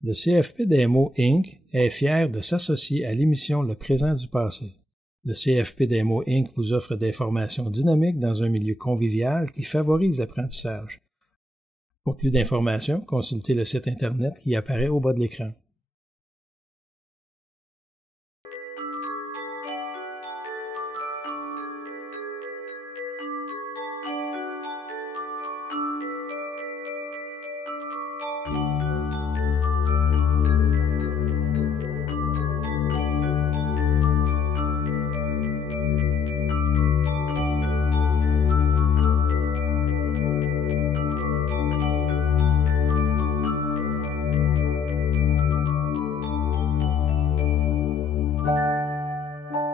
Le CFP-DMO Inc. est fier de s'associer à l'émission Le présent du passé. Le CFP-DMO Inc. vous offre des formations dynamiques dans un milieu convivial qui favorise l'apprentissage. Pour plus d'informations, consultez le site Internet qui apparaît au bas de l'écran.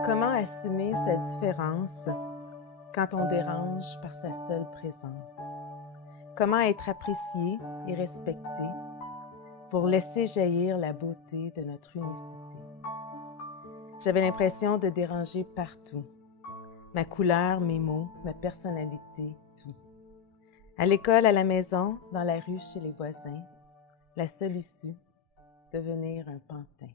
Comment assumer sa différence quand on dérange par sa seule présence? Comment être apprécié et respecté pour laisser jaillir la beauté de notre unicité? J'avais l'impression de déranger partout. Ma couleur, mes mots, ma personnalité, tout. À l'école, à la maison, dans la rue, chez les voisins, la seule issue, devenir un pantin.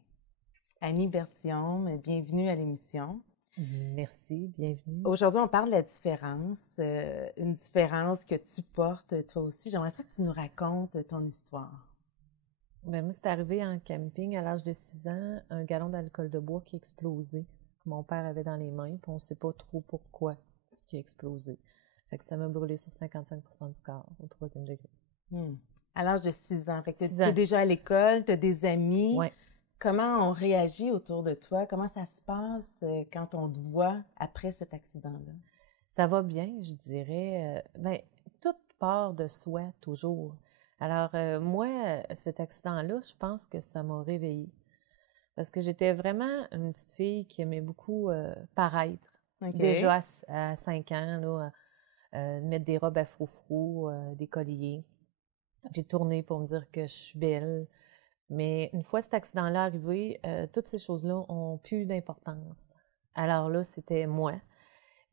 Annie Berthiaume, bienvenue à l'émission. Merci, bienvenue. Aujourd'hui, on parle de la différence, une différence que tu portes toi aussi. J'aimerais ça que tu nous racontes ton histoire. Bien, moi, c'est arrivé en camping à l'âge de 6 ans, un gallon d'alcool de bois qui a explosé, que mon père avait dans les mains, puis on ne sait pas trop pourquoi il a explosé. Fait que ça m'a brûlé sur 55% du corps, au 3e degré. À l'âge de 6 ans. Fait que tu 6 es ans. déjà à l'école, tu as des amis. Oui. Comment on réagit autour de toi? Comment ça se passe quand on te voit après cet accident-là? Ça va bien, je dirais. Tout part de soi, toujours. Alors, moi, cet accident-là, je pense que ça m'a réveillée. Parce que j'étais vraiment une petite fille qui aimait beaucoup paraître. Okay. Déjà à 5 ans, là, mettre des robes à froufrou, des colliers, puis tourner pour me dire que je suis belle. Mais une fois cet accident-là arrivé, toutes ces choses-là ont plus d'importance. Alors là, c'était moi.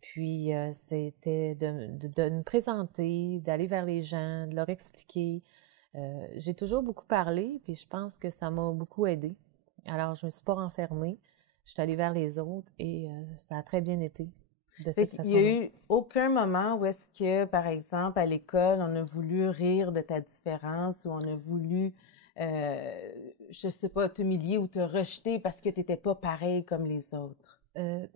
Puis c'était de me présenter, d'aller vers les gens, de leur expliquer. J'ai toujours beaucoup parlé, puis je pense que ça m'a beaucoup aidée. Alors, je me suis pas renfermée. Je suis allée vers les autres et ça a très bien été de cette façon-là. Il n'y a eu aucun moment où est-ce que, par exemple, à l'école, on a voulu rire de ta différence ou on a voulu... je sais pas, t'humilier ou te rejeter parce que tu n'étais pas pareil comme les autres?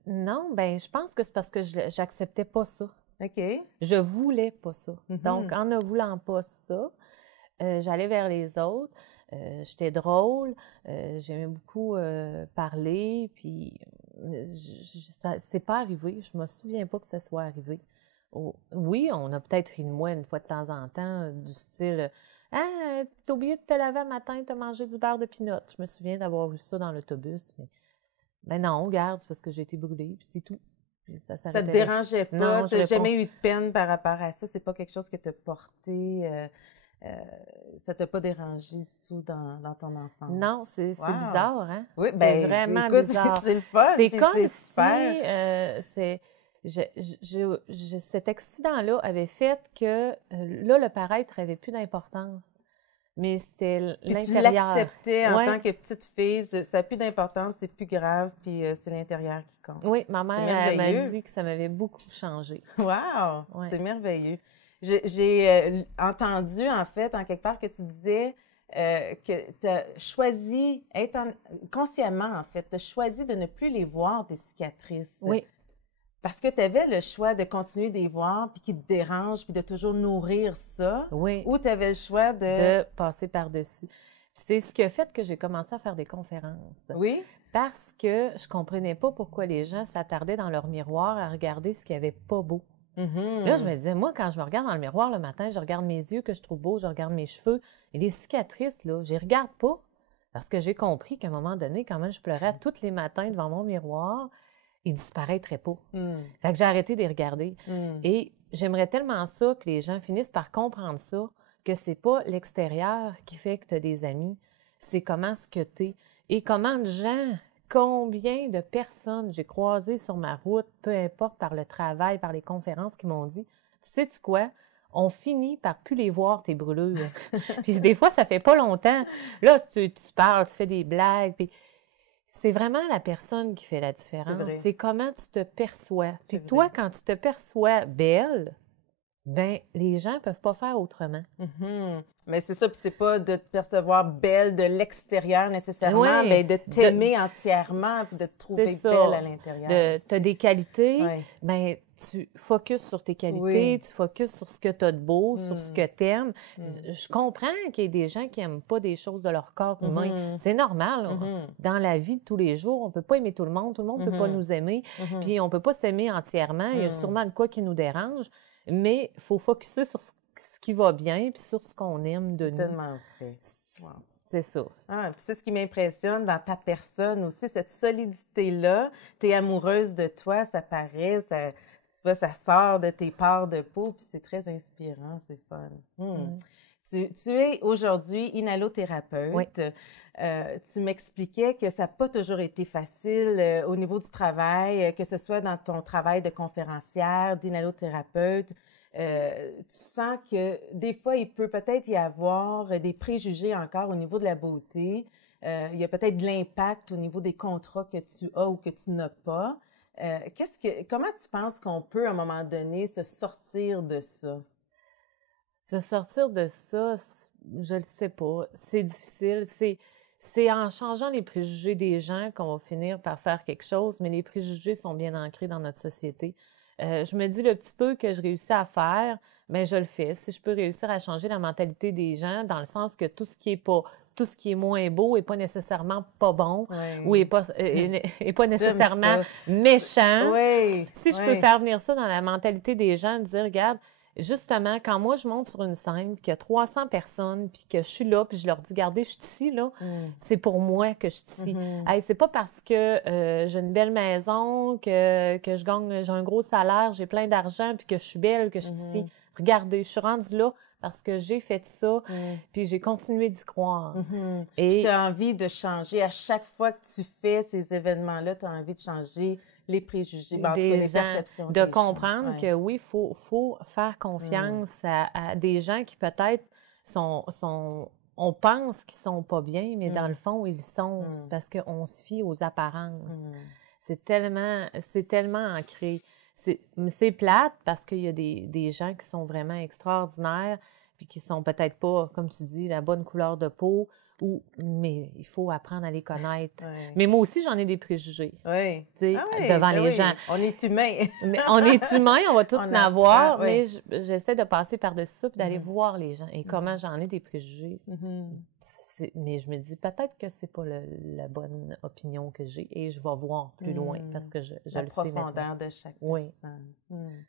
Non, ben je pense que c'est parce que j'acceptais pas ça. OK. Je voulais pas ça. Donc, en ne voulant pas ça, j'allais vers les autres. J'étais drôle. J'aimais beaucoup parler. Puis, ça c'est pas arrivé. Je me souviens pas que ça soit arrivé. Oui, on a peut-être ri de moi une fois de temps en temps, du style... « Ah, t'as oublié de te laver un matin, t'as mangé du beurre de pinot. » Je me souviens d'avoir eu ça dans l'autobus, mais non, regarde, c'est parce que j'ai été brûlée, puis c'est tout. Puis ça te dérangeait pas? Non, t'as jamais eu de peine par rapport à ça? C'est pas quelque chose que t'as porté? Ça t'a pas dérangé du tout dans ton enfance? Non, c'est bizarre, hein? Oui, c'est vraiment écoute, bizarre. C'est le fun, c'est comme si cet accident-là avait fait que là, le paraître avait plus d'importance. Mais c'était l'intérieur. Tu l'acceptais en tant que petite fille, ça n'a plus d'importance, c'est plus grave, puis c'est l'intérieur qui compte. Oui, ma mère m'a dit que ça m'avait beaucoup changé. Wow! Ouais. C'est merveilleux. J'ai entendu, en fait, en quelque part, que tu disais que tu as choisi, consciemment, en fait, tu as choisi de ne plus les voir, tes cicatrices. Oui. Parce que tu avais le choix de continuer de les voir, puis qui te dérangent, puis de toujours nourrir ça. Oui. Ou tu avais le choix de passer par-dessus. C'est ce qui a fait que j'ai commencé à faire des conférences. Oui. Parce que je comprenais pas pourquoi les gens s'attardaient dans leur miroir à regarder ce qu'il y avait pas beau. Là, je me disais, moi, quand je me regarde dans le miroir le matin, je regarde mes yeux que je trouve beaux, je regarde mes cheveux. Et les cicatrices, là, je les regarde pas. Parce que j'ai compris qu'à un moment donné, quand même, je pleurais tous les matins devant mon miroir, ils disparaîtraient pas. Fait que j'ai arrêté de les regarder. Et j'aimerais tellement ça que les gens finissent par comprendre ça, que c'est pas l'extérieur qui fait que tu as des amis, c'est comment ce que tu es. Et comment de gens, combien de personnes j'ai croisées sur ma route, peu importe par le travail, par les conférences, qui m'ont dit, tu sais-tu quoi, on finit par plus les voir, tes brûlures. Puis des fois, ça fait pas longtemps. Là, tu parles, tu fais des blagues, puis c'est vraiment la personne qui fait la différence. C'est comment tu te perçois. Puis toi, quand tu te perçois belle, ben les gens peuvent pas faire autrement. Mais c'est ça, puis c'est pas de te percevoir belle de l'extérieur nécessairement, mais de t'aimer entièrement, puis de te trouver belle à l'intérieur. Tu as des qualités, ben tu focuses sur tes qualités, tu focuses sur ce que tu as de beau, sur ce que tu aimes. Je comprends qu'il y ait des gens qui n'aiment pas des choses de leur corps humain. C'est normal. Dans la vie de tous les jours, on peut pas aimer tout le monde peut pas nous aimer, puis on peut pas s'aimer entièrement. Il y a sûrement de quoi qui nous dérange, mais il faut focuser sur ce qui va bien puis sur ce qu'on aime de nous. C'est tellement vrai. Wow. C'est ça. Puis c'est ce qui m'impressionne dans ta personne aussi, cette solidité-là. Tu es amoureuse de toi, ça paraît, tu vois, ça sort de tes pores de peau, puis c'est très inspirant, c'est fun. Tu es aujourd'hui inhalothérapeute. Oui. Tu m'expliquais que ça n'a pas toujours été facile au niveau du travail, que ce soit dans ton travail de conférencière, d'inhalothérapeute. Tu sens que des fois, il peut peut-être y avoir des préjugés encore au niveau de la beauté. Il y a peut-être de l'impact au niveau des contrats que tu as ou que tu n'as pas. Comment tu penses qu'on peut, à un moment donné, se sortir de ça? Se sortir de ça, je le sais pas. C'est difficile. C'est en changeant les préjugés des gens qu'on va finir par faire quelque chose, mais les préjugés sont bien ancrés dans notre société. Je me dis le petit peu que je réussis à faire, mais je le fais. Si je peux réussir à changer la mentalité des gens, dans le sens que tout ce qui est moins beau est pas nécessairement pas bon ou est pas nécessairement méchant. Si je peux faire venir ça dans la mentalité des gens, de dire, regarde, justement, quand moi, je monte sur une scène, puis qu'il y a 300 personnes, puis que je suis là, puis je leur dis, regardez, je suis ici, là, c'est pour moi que je suis ici. Hey, c'est pas parce que j'ai une belle maison, que je gagne, j'ai un gros salaire, j'ai plein d'argent, puis que je suis belle, que je suis ici. Regardez, je suis rendue là parce que j'ai fait ça, puis j'ai continué d'y croire. Et tu as envie de changer. À chaque fois que tu fais ces événements-là, tu as envie de changer les préjugés, les perceptions de comprendre que oui, faut faire confiance à des gens qui peut-être on pense qu'ils sont pas bien, mais dans le fond, ils sont. C'est parce qu'on se fie aux apparences. C'est tellement ancré. C'est plate parce qu'il y a des gens qui sont vraiment extraordinaires puis qui sont peut-être pas, comme tu dis, la bonne couleur de peau, mais il faut apprendre à les connaître. Mais moi aussi, j'en ai des préjugés. Devant les gens. On est humains. On est humains, on va tous en avoir, mais j'essaie de passer par-dessus ça puis d'aller voir les gens et comment j'en ai des préjugés. Mais je me dis peut-être que c'est pas la bonne opinion que j'ai et je vais voir plus loin parce que je le sais maintenant. La profondeur de chaque personne.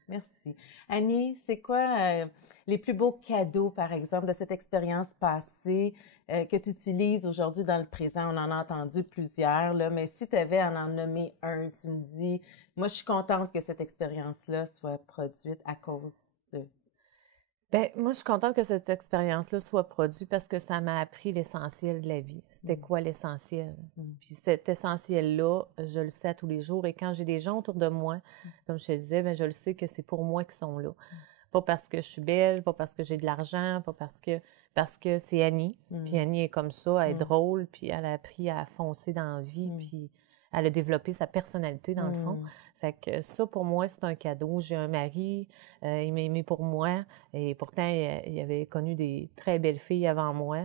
Merci. Annie, c'est quoi les plus beaux cadeaux, par exemple, de cette expérience passée que tu utilises aujourd'hui dans le présent? On en a entendu plusieurs, là, mais si tu avais à en nommer un, tu me dis, moi, je suis contente que cette expérience-là soit produite à cause de... Bien, moi, je suis contente que cette expérience-là soit produite parce que ça m'a appris l'essentiel de la vie. C'était quoi l'essentiel? Puis cet essentiel-là, je le sais à tous les jours. Et quand j'ai des gens autour de moi, comme je te disais, bien, je le sais que c'est pour moi qu'ils sont là. Pas parce que je suis belle, pas parce que j'ai de l'argent, pas parce que c'est Annie. Puis Annie est comme ça, elle est drôle, puis elle a appris à foncer dans la vie, puis elle a développé sa personnalité dans le fond. Fait que ça, pour moi, c'est un cadeau. J'ai un mari, il m'a aimé pour moi, et pourtant, il avait connu des très belles filles avant moi.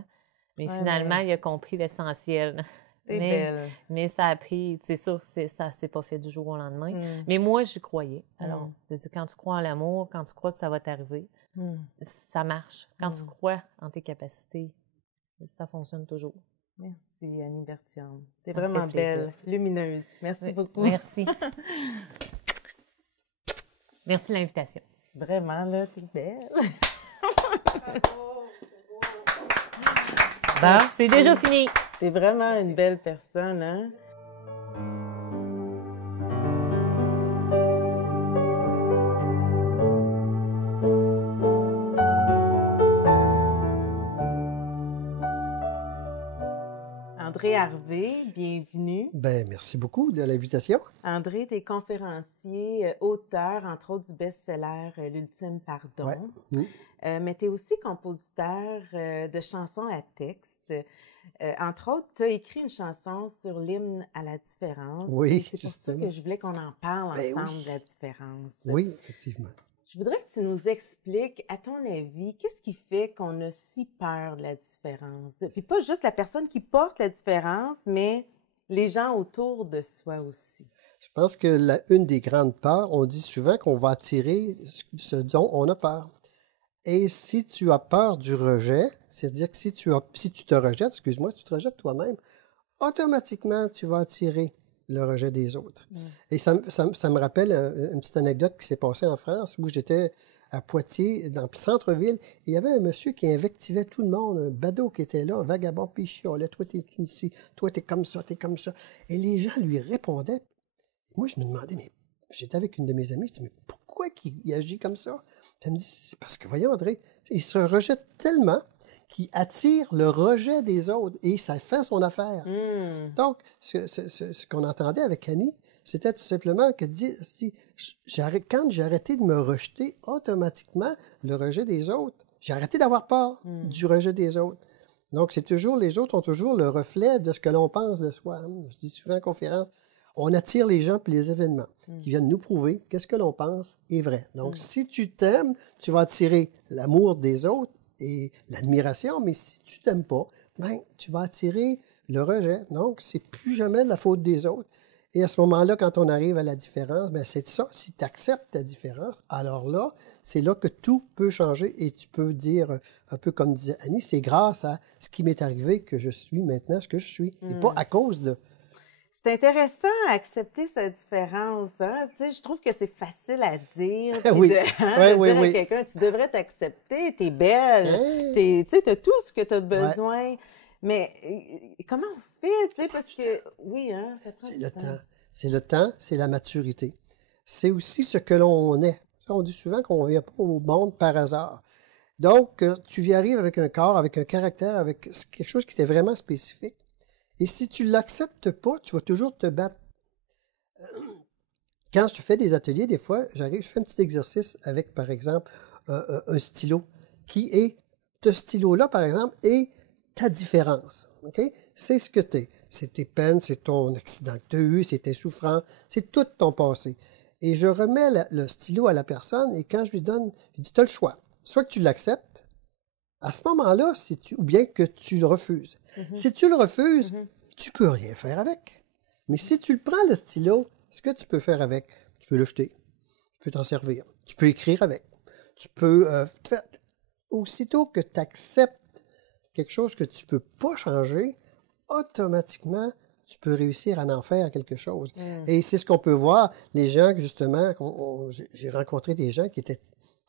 Mais finalement, il a compris l'essentiel. Mais ça a pris, c'est sûr, ça s'est pas fait du jour au lendemain. Mais moi, j'y croyais. Alors, je dis, quand tu crois en l'amour, quand tu crois que ça va t'arriver, ça marche. Quand tu crois en tes capacités, ça fonctionne toujours. Merci, Annie Berthiaume. T'es vraiment belle, lumineuse. Merci beaucoup. Merci. Merci de l'invitation. Vraiment, là, t'es belle. Bon, c'est déjà fini. T'es vraiment une belle personne, hein? André Harvey, bienvenue. Bien, merci beaucoup de l'invitation. André, tu es conférencier, auteur, entre autres, du best-seller « L'ultime pardon ». mais tu es aussi compositeur de chansons à texte. Entre autres, tu as écrit une chanson sur l'hymne à la différence. Oui, c'est pour ça que je voulais qu'on en parle ensemble de la différence. Oui, effectivement. Je voudrais que tu nous expliques, à ton avis, qu'est-ce qui fait qu'on a si peur de la différence? Puis pas juste la personne qui porte la différence, mais les gens autour de soi aussi. Je pense que une des grandes peurs, on dit souvent qu'on va attirer ce dont on a peur. Et si tu as peur du rejet, c'est-à-dire que si tu te rejettes, excuse-moi, si tu te rejettes toi-même, automatiquement, tu vas attirer le rejet des autres. Et ça me rappelle une petite anecdote qui s'est passée en France où j'étais à Poitiers, dans le centre-ville, et il y avait un monsieur qui invectivait tout le monde, un badaud qui était là, un vagabond, puis il chialait, toi, t'es ici, toi, t'es comme ça, t'es comme ça. Et les gens lui répondaient. Moi, je me demandais, mais j'étais avec une de mes amies, je disais, mais pourquoi il agit comme ça? Puis elle me dit, c'est parce que, voyons, André, il se rejette tellement qu'il attire le rejet des autres et ça fait son affaire. Donc, ce qu'on entendait avec Annie, c'était tout simplement que quand j'ai arrêté de me rejeter, automatiquement, le rejet des autres, j'ai arrêté d'avoir peur du rejet des autres. Donc, les autres ont toujours le reflet de ce que l'on pense de soi. Je dis souvent en conférence, on attire les gens et les événements qui viennent nous prouver que ce que l'on pense est vrai. Donc, si tu t'aimes, tu vas attirer l'amour des autres et l'admiration, mais si tu t'aimes pas, ben, tu vas attirer le rejet. Donc, c'est plus jamais de la faute des autres. Et à ce moment-là, quand on arrive à la différence, ben c'est ça. Si tu acceptes ta différence, alors là, c'est là que tout peut changer et tu peux dire, un peu comme disait Annie, c'est grâce à ce qui m'est arrivé que je suis maintenant ce que je suis. Et pas à cause de... C'est intéressant à accepter sa différence. Hein? Tu sais, je trouve que c'est facile à dire. Oui. De dire à quelqu'un, tu devrais t'accepter, t'es belle, tu as tout ce que tu as besoin. Ouais. Mais comment on fait? Tu sais, parce que, oui, hein, ça prend c'est le temps. C'est le temps, c'est la maturité. C'est aussi ce que l'on est. On dit souvent qu'on ne vient pas au monde par hasard. Donc, tu y arrives avec un corps, avec un caractère, avec quelque chose qui t'est vraiment spécifique. Et si tu ne l'acceptes pas, tu vas toujours te battre. Quand je fais des ateliers, des fois, je fais un petit exercice avec, par exemple, un stylo, qui est, ce stylo-là, par exemple, est ta différence. Okay? C'est ce que tu es. C'est tes peines, c'est ton accident que tu as eu, c'est tes souffrances, c'est tout ton passé. Et je remets le stylo à la personne et quand je lui donne, je dis, tu as le choix. Soit que tu l'acceptes, à ce moment-là, ou bien que tu le refuses. Si tu le refuses, tu peux rien faire avec. Mais si tu le prends, le stylo, ce que tu peux faire avec, tu peux le jeter, tu peux t'en servir, tu peux écrire avec, tu peux faire... Aussitôt que tu acceptes quelque chose que tu ne peux pas changer, automatiquement, tu peux réussir à en faire quelque chose. Et c'est ce qu'on peut voir, les gens, justement, j'ai rencontré des gens qui étaient,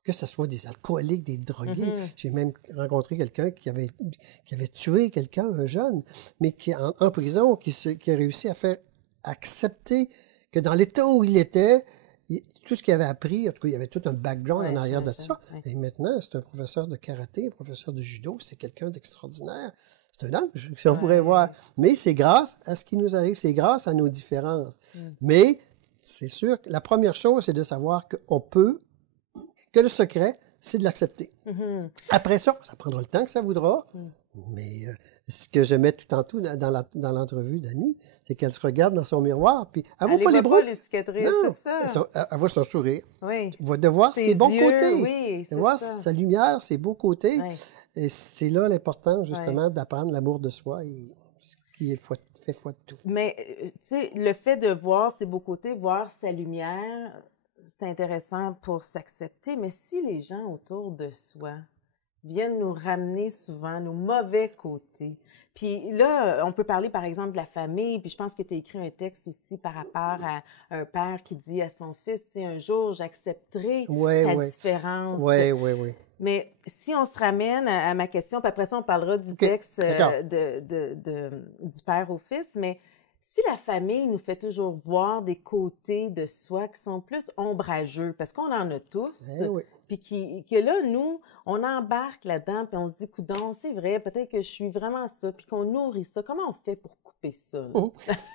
que ce soit des alcooliques, des drogués. J'ai même rencontré quelqu'un qui avait tué quelqu'un, un jeune, mais qui en prison, qui a réussi à faire accepter que dans l'état où il était, tout ce qu'il avait appris, en tout cas, il y avait tout un background en arrière de ça. Et maintenant, c'est un professeur de karaté, un professeur de judo, c'est quelqu'un d'extraordinaire. C'est un ange, si on pourrait voir. Mais c'est grâce à ce qui nous arrive, c'est grâce à nos différences. Mais c'est sûr que la première chose, c'est de savoir qu'on peut, que le secret, c'est de l'accepter. Après ça prendra le temps que ça voudra. Mais ce que j'aimais tout en tout dans l'entrevue d'Annie, c'est qu'elle se regarde dans son miroir, puis elle ne voit pas les bras. Les cicatrices, non, c'est ça. Elle voit son sourire. Oui. De voir ses bons côtés. Oui, de voir sa lumière, ses beaux côtés. Oui. Et c'est là l'importance, justement, d'apprendre l'amour de soi et ce qui fait foi de tout. Mais, tu sais, le fait de voir ses beaux côtés, voir sa lumière, c'est intéressant pour s'accepter. Mais si les gens autour de soi viennent nous ramener souvent nos mauvais côtés. Puis là, on peut parler par exemple de la famille, puis je pense que tu as écrit un texte aussi par rapport à un père qui dit à son fils, tu sais, un jour, j'accepterai ta différence. Oui. Mais si on se ramène à ma question, puis après ça, on parlera du texte du père au fils, mais si la famille nous fait toujours voir des côtés de soi qui sont plus ombrageux, parce qu'on en a tous, puis que là, nous, on embarque là-dedans, puis on se dit, coudonc, c'est vrai, peut-être que je suis vraiment ça, puis qu'on nourrit ça. Comment on fait pour couper ça?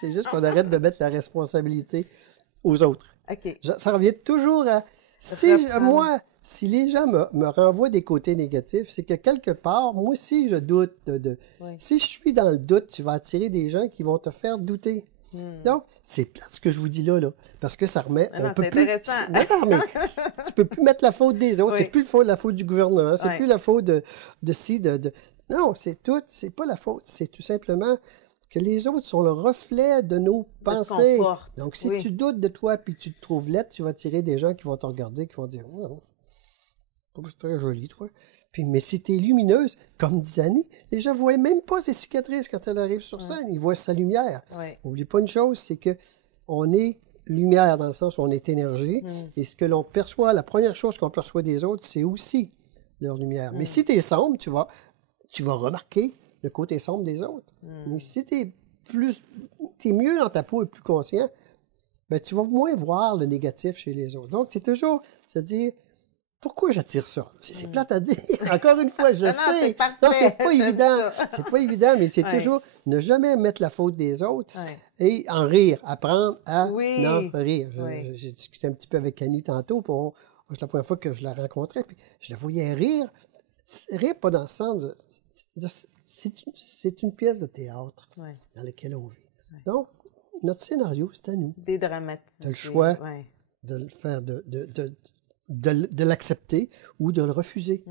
C'est juste qu'on arrête de mettre la responsabilité aux autres. OK. Ça revient toujours à... Moi, si les gens me renvoient des côtés négatifs, c'est que quelque part, moi aussi, je doute. Si je suis dans le doute, tu vas attirer des gens qui vont te faire douter. Donc, c'est plate ce que je vous dis là, parce que ça remet... Non, c'est intéressant. Non, mais tu peux plus mettre la faute des autres. C'est plus la faute du gouvernement. C'est plus la faute de ci, Non, c'est pas la faute. C'est tout simplement que les autres sont le reflet de nos pensées. Donc, si tu doutes de toi puis tu te trouves laide, tu vas attirer des gens qui vont te regarder, qui vont dire « Non, c'est très joli, toi. » Puis, mais si tu es lumineuse, comme disait Annie, les gens ne voient même pas ses cicatrices quand elle arrive sur scène. Ils voient sa lumière. N'oublie pas une chose, c'est qu'on est lumière dans le sens où on est énergie. Et ce que l'on perçoit, la première chose qu'on perçoit des autres, c'est aussi leur lumière. Mais si tu es sombre, tu vas remarquer le côté sombre des autres. Mais si tu es mieux dans ta peau et plus conscient, ben, tu vas moins voir le négatif chez les autres. Donc, c'est toujours se dire... Pourquoi j'attire ça? C'est plate à dire. Encore une fois, je sais. Non, c'est pas évident. C'est pas évident, mais c'est toujours ne jamais mettre la faute des autres et en rire. Apprendre à non rire. J'ai discuté un petit peu avec Annie tantôt. C'est la première fois que je la rencontrais. Puis je la voyais rire. Rire pas dans le sens de... C'est une pièce de théâtre dans laquelle on vit. Donc, notre scénario, c'est à nous. Dédramatiser. Tu as le choix de le faire, de l'accepter ou de le refuser.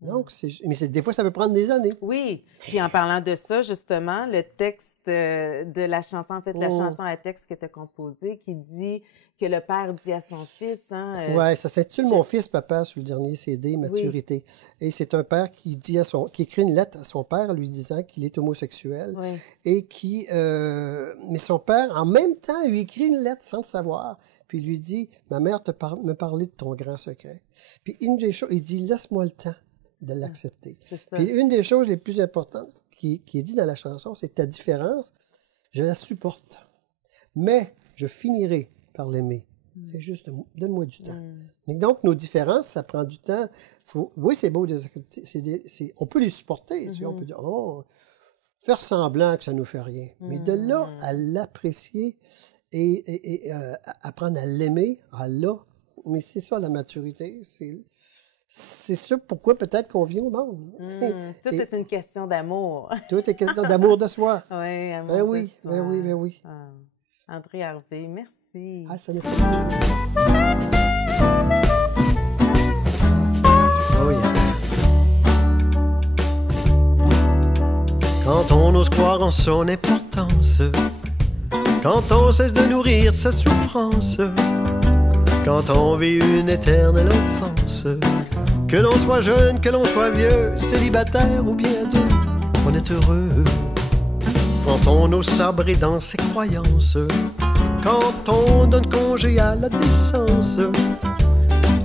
Donc, mais des fois, ça peut prendre des années. Oui. Puis en parlant de ça, justement, le texte de la chanson, en fait, la chanson à texte que tu as composée, qui dit que le père dit à son fils... Oui, ça s'intitule « Mon fils, papa » sur le dernier CD, Maturité. Et c'est un père qui écrit une lettre à son père lui disant qu'il est homosexuel et mais son père, en même temps, lui écrit une lettre sans le savoir. Puis il lui dit, ma mère me parlait de ton grand secret. Puis une des choses, il dit, laisse-moi le temps de l'accepter. Puis une des choses les plus importantes qui est dit dans la chanson, c'est ta différence, je la supporte. Mais je finirai par l'aimer. Fais juste, donne-moi du temps. Mais donc, nos différences, ça prend du temps. Oui, c'est beau de les accepter. On peut les supporter. On peut dire, faire semblant que ça ne nous fait rien. Mais de là à l'apprécier, et apprendre à l'aimer, mais c'est ça la maturité, c'est ça pourquoi peut-être qu'on vient au monde. Tout est une question d'amour. Tout est question d'amour de soi. Oui, amour de soi. Ben oui. André Harvey, merci. Ça me fait plaisir. Oh yeah. Quand on ose croire en son importance, quand on cesse de nourrir sa souffrance, quand on vit une éternelle enfance, que l'on soit jeune, que l'on soit vieux, célibataire ou bien deux, on est heureux. Quand on ose sabrer dans ses croyances, quand on donne congé à la décence,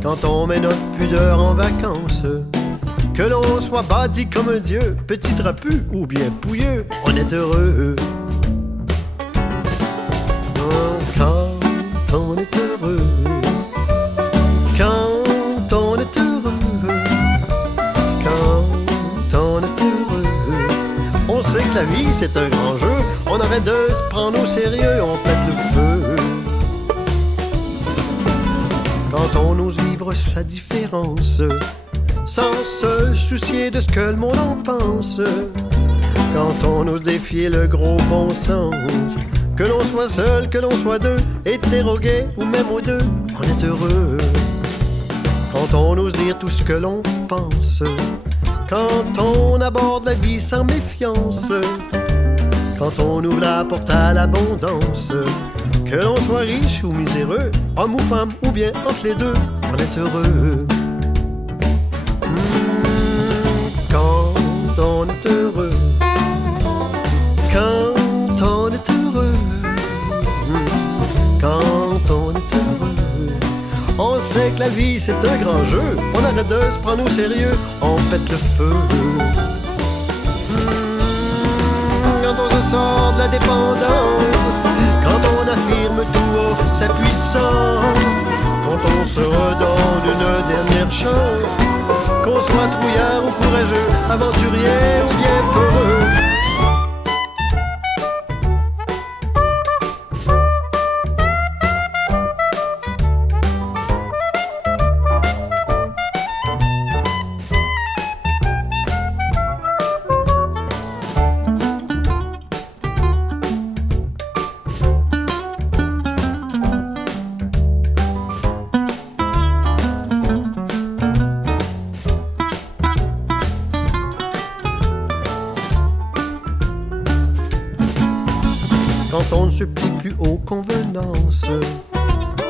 quand on met notre pudeur en vacances, que l'on soit bâti comme un dieu, petit trapu ou bien pouilleux, on est heureux. Quand on est heureux, quand on est heureux, quand on est heureux, on sait que la vie c'est un grand jeu, on arrête de se prendre au sérieux, on pète le feu. Quand on ose vivre sa différence, sans se soucier de ce que le monde en pense, quand on ose défier le gros bon sens, que l'on soit seul, que l'on soit deux, hétéro, gay ou même aux deux, on est heureux. Quand on ose dire tout ce que l'on pense, quand on aborde la vie sans méfiance, quand on ouvre la porte à l'abondance, que l'on soit riche ou miséreux, homme ou femme ou bien entre les deux, on est heureux. Quand on est heureux, quand on est heureux, quand on est heureux, on sait que la vie c'est un grand jeu, on arrête de se prendre au sérieux, on pète le feu. Quand on se sort de la dépendance, quand on affirme tout haut sa puissance, quand on se redonne une dernière chance, qu'on soit trouillard ou courageux, aventurier ou bien peureux. quand on ne supplie plus aux convenances,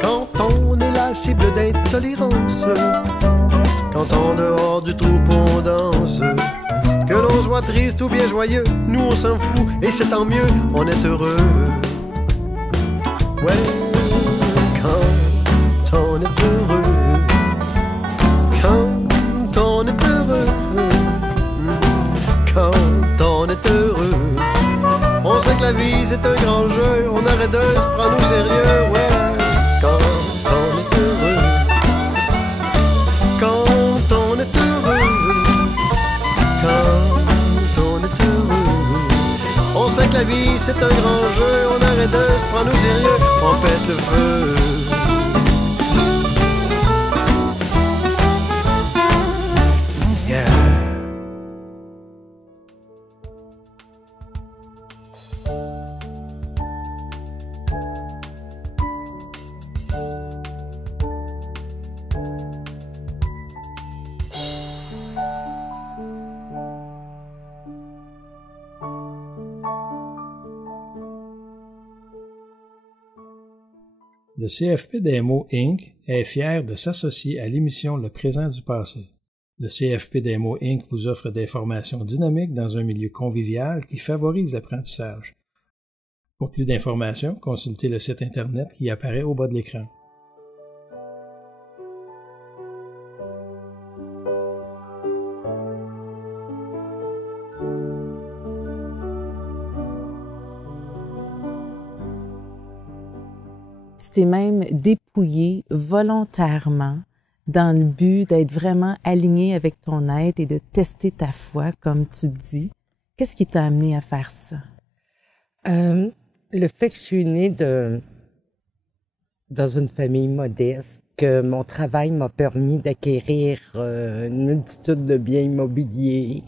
quand on est la cible d'intolérance, quand en dehors du troupeau on danse, que l'on soit triste ou bien joyeux, nous on s'en fout et c'est tant mieux, on est heureux. Ouais, quand on est heureux, quand on est heureux, quand on est heureux, on sait que la vie c'est un grand jeu, on arrête de se prendre au sérieux, ouais. Quand on est heureux, quand on est heureux, quand on est heureux, on sait que la vie c'est un grand jeu, on arrête de se prendre au sérieux, on pète le feu. Le CFP DMO Inc. est fier de s'associer à l'émission Le Présent du Passé. Le CFP DMO Inc. vous offre des formations dynamiques dans un milieu convivial qui favorise l'apprentissage. Pour plus d'informations, consultez le site Internet qui apparaît au bas de l'écran. Tu t'es même dépouillé volontairement dans le but d'être vraiment aligné avec ton être et de tester ta foi, comme tu dis. Qu'est-ce qui t'a amené à faire ça? Le fait que je suis née dans une famille modeste, que mon travail m'a permis d'acquérir une multitude de biens immobiliers.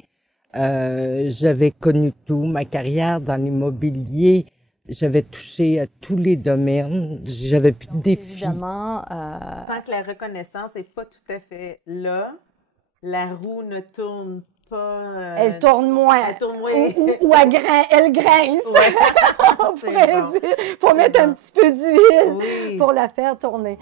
J'avais connu tout, ma carrière dans l'immobilier. J'avais touché à tous les domaines. J'avais plus de défis. Évidemment. Tant que la reconnaissance n'est pas tout à fait là, la roue ne tourne pas. Elle tourne moins. Elle tourne moins. Ou elle grince. Ouais. On pourrait dire. Faut mettre un petit peu d'huile pour la faire tourner.